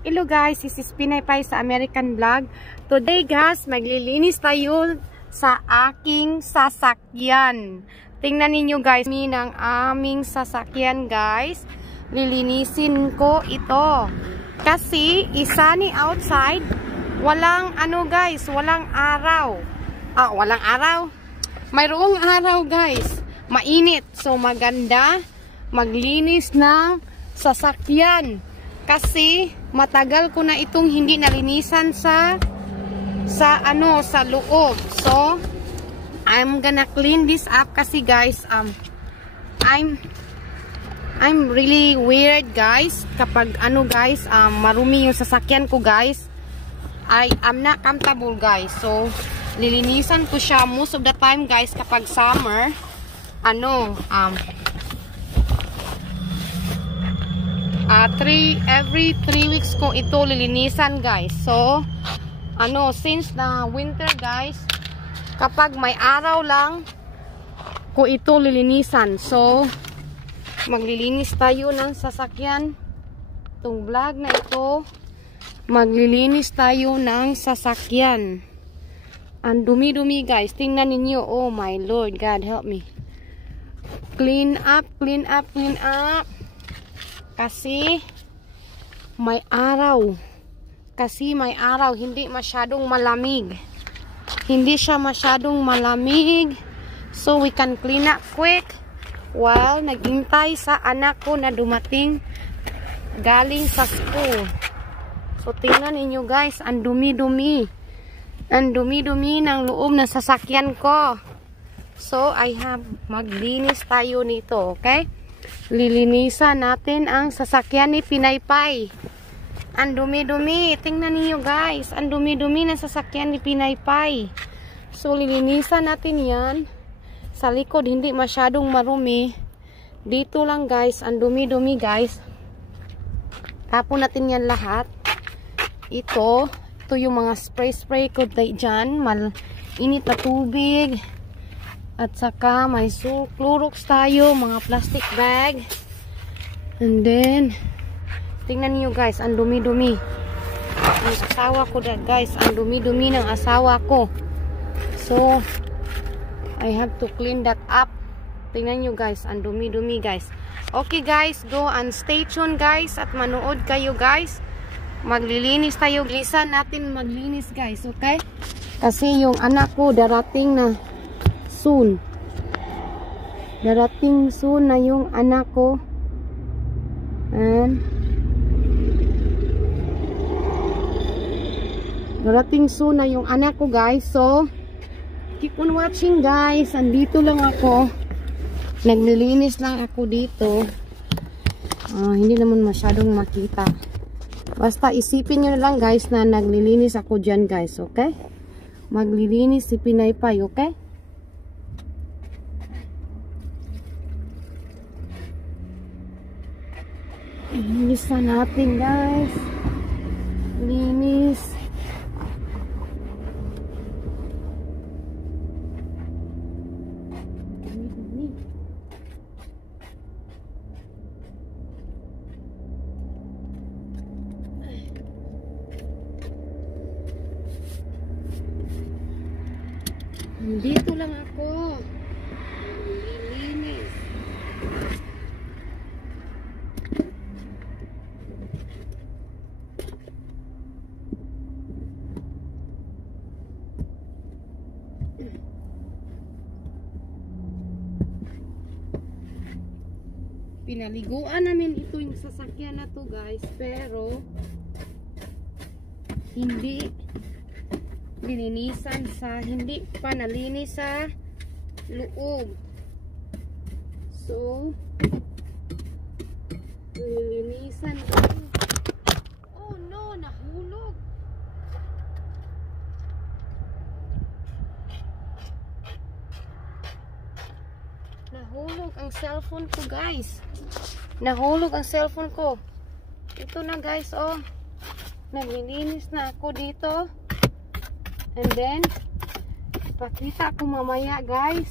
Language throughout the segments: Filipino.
Hello guys, this is Pinay Pai sa American Vlog. Today guys, maglilinis tayo sa aking sasakyan. Tingnan ninyo guys, ng aming sasakyan guys. Lilinisin ko ito. Kasi isa ni outside, walang ano guys, walang araw. Walang araw. Mayroong araw guys. Mainit. So maganda maglinis ng sasakyan. Kasi matagal ko na itong hindi nalinisan sa loob. So I'm gonna clean this up kasi guys I'm really weird guys kapag guys marumi yung sasakyan ko guys. I'm not comfortable guys. So lilinisan ko siya most of the time guys kapag summer. Every 3 weeks ko ito lilinisan guys. So since na winter guys, kapag may araw lang ko ito lilinisan. So maglilinis tayo ng sasakyan. Itong vlog na ito, maglilinis tayo ng sasakyan. Ang dumi-dumi guys, tingnan ninyo. Oh my Lord, God help me. Clean up, clean up, clean up. Kasi may araw. Hindi masyadong malamig. Hindi siya masyadong malamig. So we can clean up quick while naghintay sa anak ko na dumating galing sa school. So tingnan ninyo guys, ang dumi-dumi. Ang dumi-dumi ng loob ng sasakyan ko. So I have maglinis tayo nito, okay? Lilinisan natin ang sasakyan ni Pinay Pai. Ang dumi-dumi. Tingnan niyo guys. Ang dumi-dumi ng sasakyan ni Pinay Pai. So lilinisan natin yan. Sa likod hindi masyadong marumi. Dito lang guys. Ang dumi-dumi guys. Tapon natin yan lahat. Ito yung mga spray ko dyan. Init na tubig. At saka may Clorox tayo, mga plastic bag. And then tingnan niyo guys, ang dumi-dumi. Ang asawa ko guys, ang dumi-dumi ng asawa ko. So I have to clean that up. Tingnan niyo guys, ang dumi-dumi guys. Okay guys, go and stay tuned guys at manood kayo guys. Maglilinis tayo. Lisan natin maglinis guys, okay? Kasi yung anak ko darating na soon. Darating soon na yung anak ko. And darating soon na yung anak ko guys. So keep on watching guys. Andito lang ako. Naglilinis lang ako dito. Hindi naman masyadong makita. Basta isipin nyo na lang guys na naglilinis ako dyan guys, okay? Maglilinis si Pinay Pai, okay? Linis na natin guys. Linis. Dito lang ako. Linis. Pinaliguan namin ito yung sasakyan na to guys, pero hindi hindi pa nalinis sa loob. So lilinisan ko. Oh no, nahulog. Nahulog ang cellphone ko guys. Nahulog ang cellphone ko. Ito na guys, oh. Naglilinis na ako dito. And then ipakita ko mamaya guys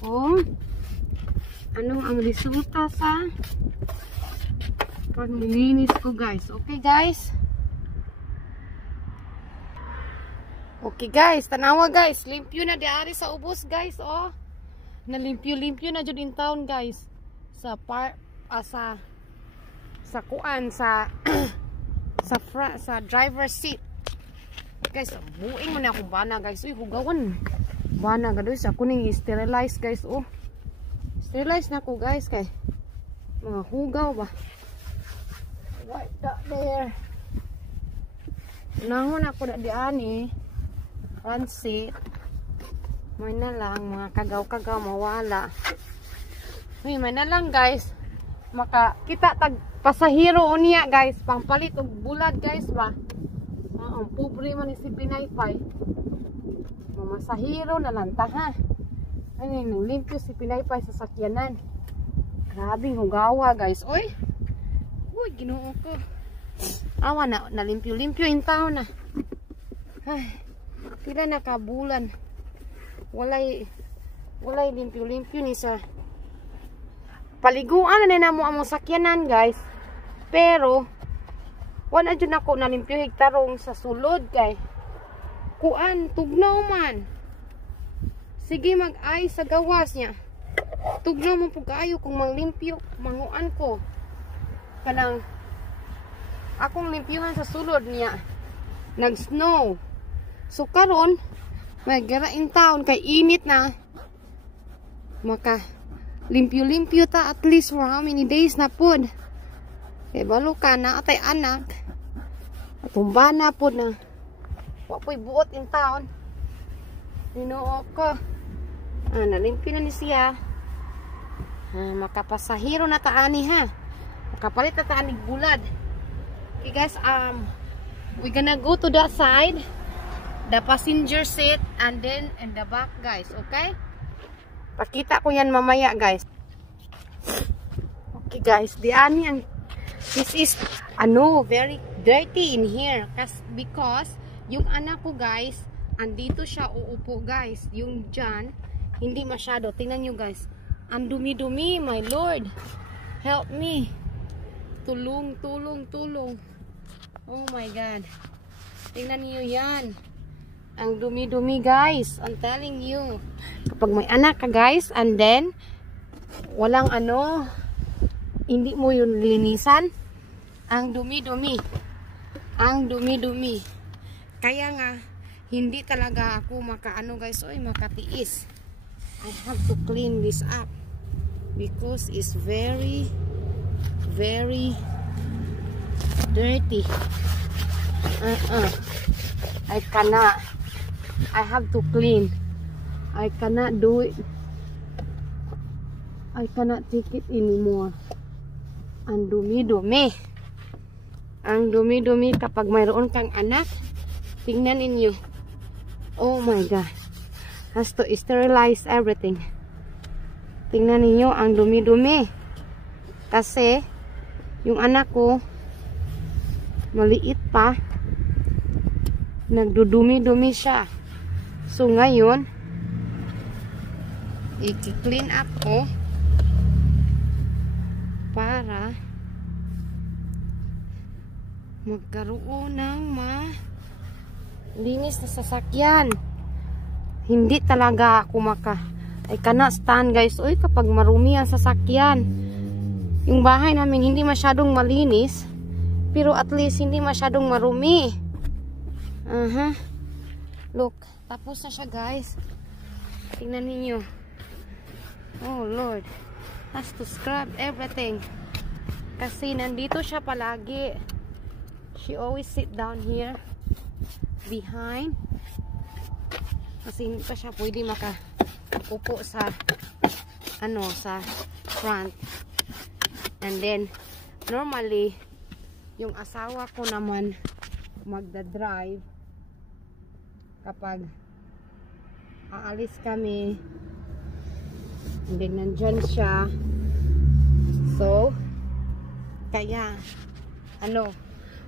kung ano ang resulta sa paglilinis ko guys. Okay guys? Okay guys, tanawa guys. Limpyo na diari sa ubos guys, oh. Nalimpyo-limpyo na jud in town guys. Sa sa kuan sa sa driver seat. Guys, buing mo na akong bana guys. Uy, hugawan. Bana gadoy sa kuning sterilize guys, oh. Sterilize na ko guys kay mga hugaw ba. Right that there. Nahon ako na diani. Pansit. May na lang mga kagaw-kagaw mawala. Uy, may na lang guys. Kita tag pasahero unya guys, pangpalit og bulad guys ba. Ang pobre man si Pinaypay. Mamasahero na lang ta ha. Ay, limpyo si Pinaypay sa sakyanan. Grabing hugawa guys. Uy, Ginoo ko. Awa na limpyo-limpyo in town na. Ay, tila nakabulan. Walay limpyo-limpyo ni sa paliguan na namo among sakyanan guys. Pero wala jud nako nalimpyo higtarong sa sulod kay kuan tugnaw man. Sige mag-ay sa gawas niya. Tugnaw mo pug kaayo kung manglimpyo, manguan ko. Kanang akong limpyuhan sa sulod niya. Nag-snow. So karon may gara in town kay init na. Maka limpyo-limpyo ta at least for how many days na pod. Kay balo ka na atay anak. Atumba na pod na. Wa po'y buot in town. Ginoo ko. Nalimpyo na ni siya. Makapasahero na taani ha. Makapalit na taani bulad. Okay guys, we're gonna go to that side. The passenger seat and then in the back guys, okay? Pakita ko yan mamaya guys. Okay guys, this is very dirty in here because yung anak ko guys, andito siya uupo guys. Yung dyan, hindi masyado. Tingnan nyo guys. Ang dumi-dumi, my lord. Help me. Tulong. Oh my god. Tingnan niyo yan. Ang dumi-dumi guys. I'm telling you. Kapag may anak ka guys, and then walang hindi mo yung linisan, ang dumi-dumi. Kaya nga hindi talaga ako guys, makatiis. I have to clean this up because it's very dirty. I have to clean. I cannot do it. I cannot take it anymore. Ang dumi-dumi. Ang dumi-dumi kapag mayroon kang anak. Tingnan ninyo. Oh my god. Has to sterilize everything. Tingnan ninyo ang dumi-dumi. Kasi yung anak ko maliit pa. Nagdudumi-dumi siya. So ngayon i-clean up ko para magkaroon ng malinis na sasakyan. Hindi talaga ako I cannot stand guys. Uy, kapag marumi ang sasakyan. Yung bahay namin hindi masyadong malinis, pero at least hindi masyadong marumi. Look, tapos na siya guys. Tingnan ninyo. Oh Lord, has to scrub everything kasi nandito siya palagi. She always sit down here behind kasi hindi pa siya pwede makaupo sa sa front. And then normally yung asawa ko naman magda-drive kapag aalis kami. And then nandyan siya. So kaya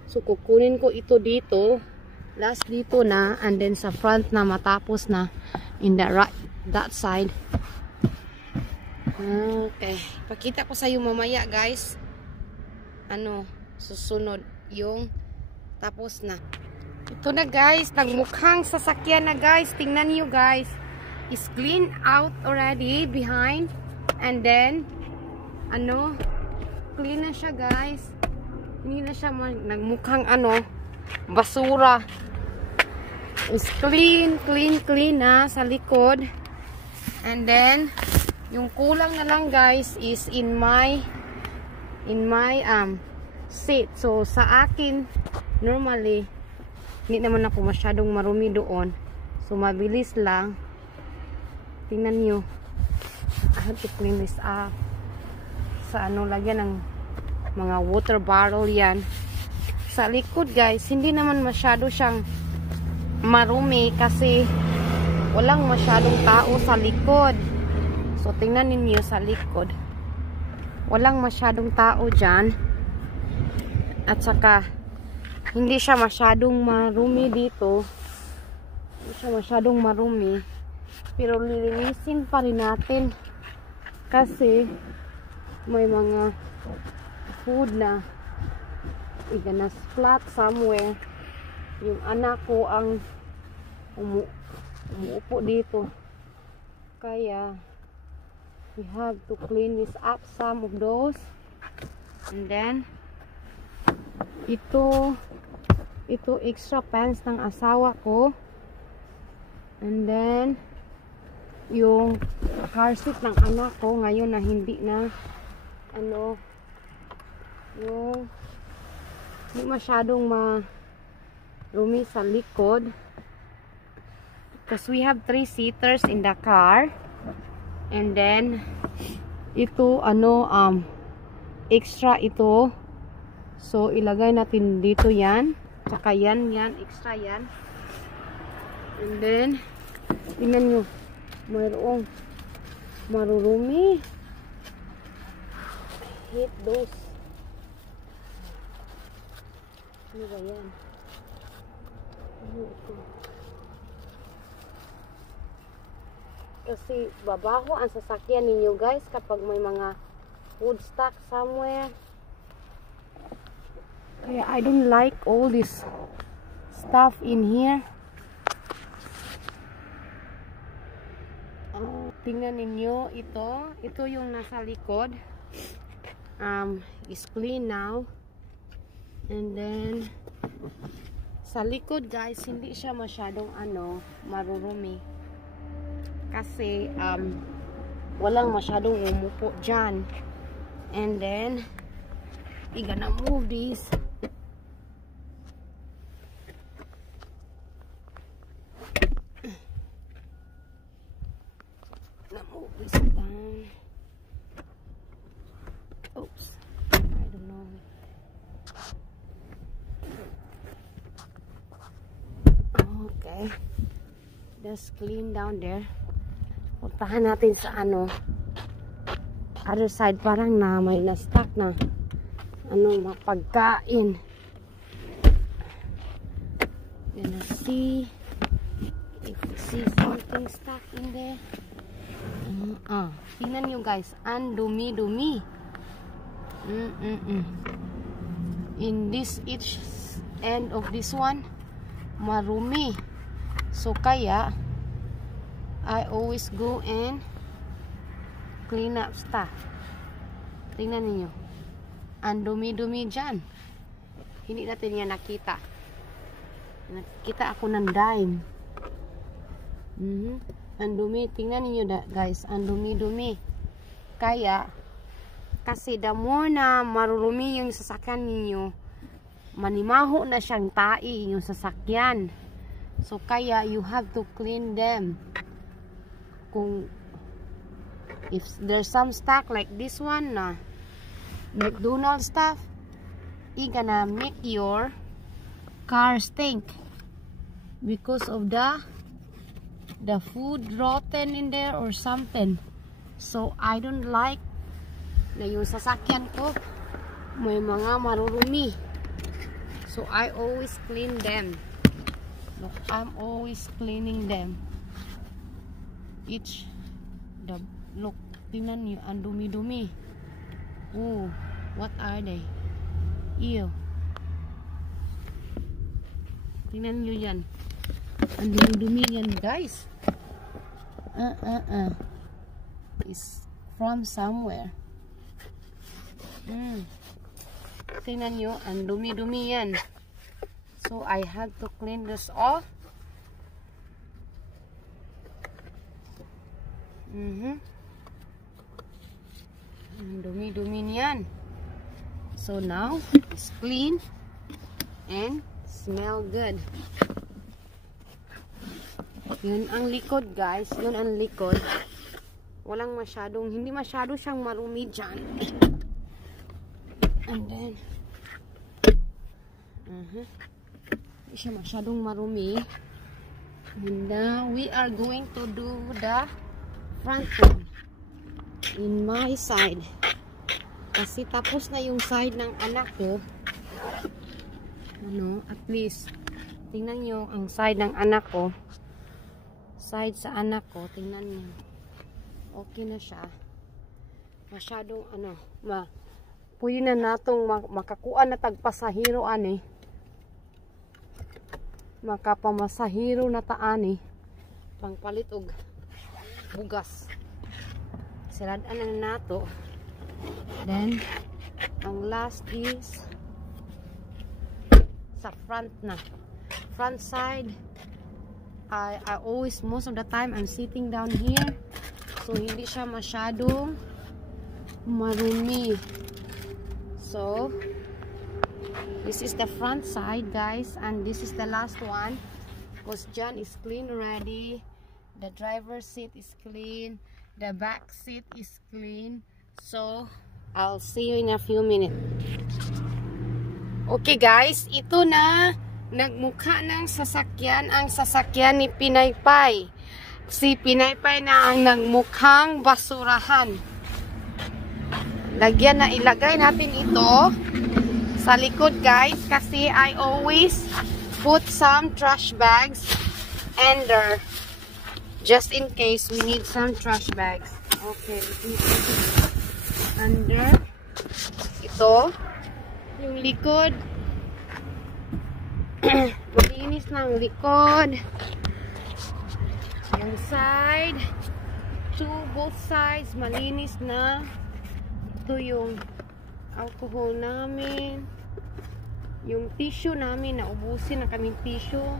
so kukunin ko ito dito, last dito na, and then sa front na matapos na in that side. Okay, pakita ko sa iyo mamaya guys. ano, susunod yung tapos na. Ito na guys, nagmukhang sasakyan na guys. Tingnan niyo guys. Is clean out already behind. And then, ano, clean na siya guys. Hindi na siya nagmukhang ano, basura. Is clean na sa likod. And then, yung kulang na lang guys is in my seat. So, sa akin, normally, hindi naman ako masyadong marumi doon. So, mabilis lang. Tingnan nyo. I have to clean this up. Sa ano, lagyan ng mga water barrel yan. Sa likod guys, hindi naman masyado siyang marumi kasi walang masyadong tao sa likod. So, tingnan ninyo sa likod. Walang masyadong tao dyan. At saka, hindi siya masyadong marumi dito. Hindi siya masyadong marumi. Pero lilinisin pa rin natin. Kasi, may mga food na gonna splat somewhere. Yung anak ko ang umuupo dito. Kaya, we have to clean this up, some of those. And then, ito extra pants ng asawa ko. And then, yung car seat ng anak ko ngayon na hindi na ano, yung hindi masyadong marumi sa likod. Because we have 3 seaters in the car. And then, ito, ano, extra ito. So, ilagay natin dito yan. Tsaka yan, extra yan. And then, tingnan nyo, mayroong marurumi. I hate those. Ano ba yan? Ano ito? Kasi babaho ang sasakyan ninyo guys kapag may mga food stock somewhere. Kaya I don't like all this stuff in here. Tingnan ninyo ito yung nasa likod. Is clean now. And then sa likod guys, hindi siya masyadong ano, marurumi. Kasi walang masyadong umupo dyan. And then we gonna move this. Move this down. Oops, I don't know. Okay, just clean down there. Puntahan natin sa ano, other side. Parang na may na-stuck na ano, mapagkain. Gonna see if we see something stuck in there. Tingnan nyo guys, ang dumi-dumi. In this each end of this one, marumi. So kaya I always go and clean up stuff. Tingnan niyo, ang dumi-dumi dyan. Hindi natin yan nakita. Nakita ako ng dime. Ang dumi, tingnan niyo guys, ang dumi-dumi. Kaya, kasi the more na marurumi yung sasakyan ninyo, manimaho na siyang tai yung sasakyan. So, kaya you have to clean them. Kung if there's some stuff like this one na McDonald's stuff, it's gonna make your car stink because of the food rotten in there or something. So I don't like na yung sasakyan ko may mga marurumi. So I always clean them. Look, I'm always cleaning them. Look, tingnan niyo, ang dumi-dumi. Oh, what are they? Ew. Tingnan nyo yan. Ang dumi yan, guys. It's from somewhere. Tingnan nyo, ang dumi-dumi yan. So, I had to clean this off. Ang dumi-dumi niyan. So now, it's clean and smell good. Yun ang likod, guys. Yun ang likod. Walang masyadong, hindi masyado siyang marumi dyan. And then, hindi siya masyadong marumi. And now, we are going to do the front one. In my side. Kasi tapos na yung side ng anak ko. Ano, at least tingnan nyo ang side ng anak ko. Side sa anak ko, tingnan nyo. Okay na siya. Masyadong pwede na natong makakuha na tagpasahiro ani. Makapamasahiro na taani. Pangpalit og bugas. Siradaan na nato. Then, ang last is sa front na. Front side, I always, most of the time, I'm sitting down here. So, hindi siya masyadong marumi. So, this is the front side, guys. And this is the last one. Because John is clean already. The driver's seat is clean. The back seat is clean. So, I'll see you in a few minutes. Okay guys, ito na nagmukha ng sasakyan, ang sasakyan ni Pinaypay. Si Pinaypay na ang nagmukhang basurahan. Lagyan na, ilagay natin ito sa likod, guys, kasi I always put some trash bags under. Just in case we need some trash bags. Okay, let me put it under. Ito. Yung likod. Malinis na ang likod. Yung side. Both sides. Malinis na. Ito yung alcohol namin. Yung tissue namin. Naubusin na kaming tissue.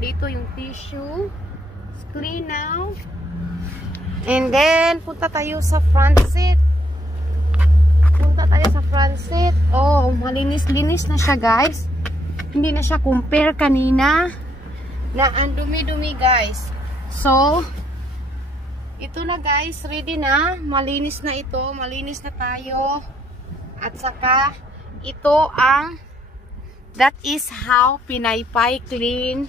Dito yung tissue. It's clean now. And then, punta tayo sa front seat. Oh, malinis-linis na siya, guys. Hindi na siya compare kanina na ang dumi-dumi, guys. So, ito na, guys. Ready na. Malinis na ito. Malinis na tayo. At saka, ito ang that is how Pinaypay clean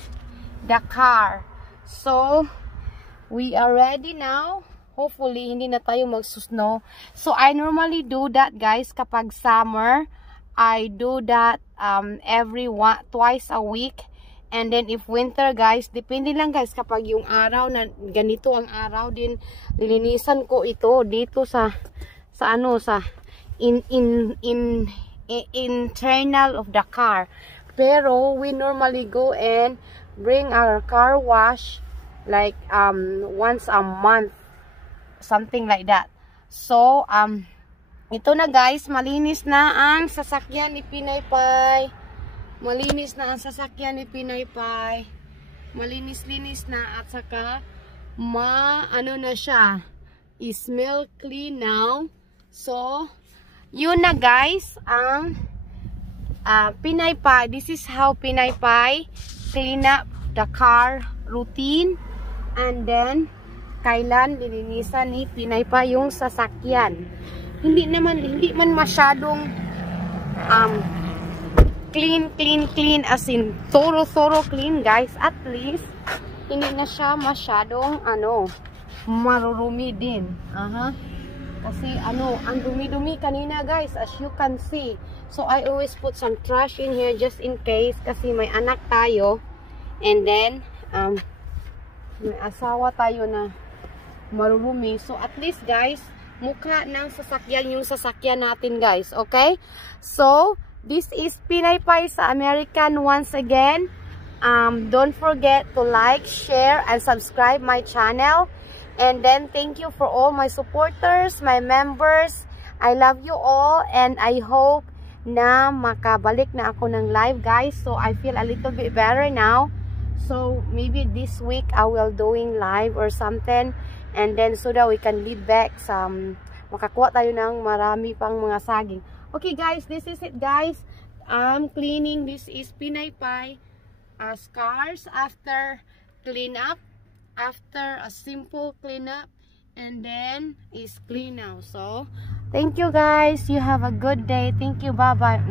the car. So, we are ready now. Hopefully, hindi na tayo magsusnow. So, I normally do that, guys, kapag summer. I do that twice a week. And then, if winter, guys, depende lang, guys, kapag yung araw na ganito ang araw din, lilinisan ko ito dito sa internal of the car. Pero, we normally go and bring our car wash like once a month, something like that. So ito na, guys, malinis na ang sasakyan ni Pinaypay. Malinis na ang sasakyan ni Pinaypay. Malinis-linis na at saka ano na siya, smell clean now. So yun na, guys, ang Pinaypay. This is how Pinaypay clean up the car routine. And then, kailan lilinisan ni Pinaypay yung sasakyan. Hindi man masyadong clean as in thorough clean, guys. At least, hindi na siya masyadong marurumi din. Kasi ang dumi-dumi kanina, guys, as you can see. So, I always put some trash in here just in case kasi may anak tayo. And then, may asawa tayo na marurumi. So, at least, guys, mukha ng sasakyan yung sasakyan natin, guys. Okay? So, this is Pinay Pie sa American once again. Don't forget to like, share, and subscribe my channel. And then, thank you for all my supporters, my members. I love you all, and I hope na makabalik na ako ng live, guys. So, I feel a little bit better now. So, maybe this week I will doing live or something. And then, so that we can lead back some, makakuha tayo ng marami pang mga saging. Okay, guys, this is it, guys. I'm cleaning. This is Pinay Pie. Scars after clean up. After a simple cleanup. And then, is clean now. So, thank you, guys. You have a good day. Thank you. Bye-bye.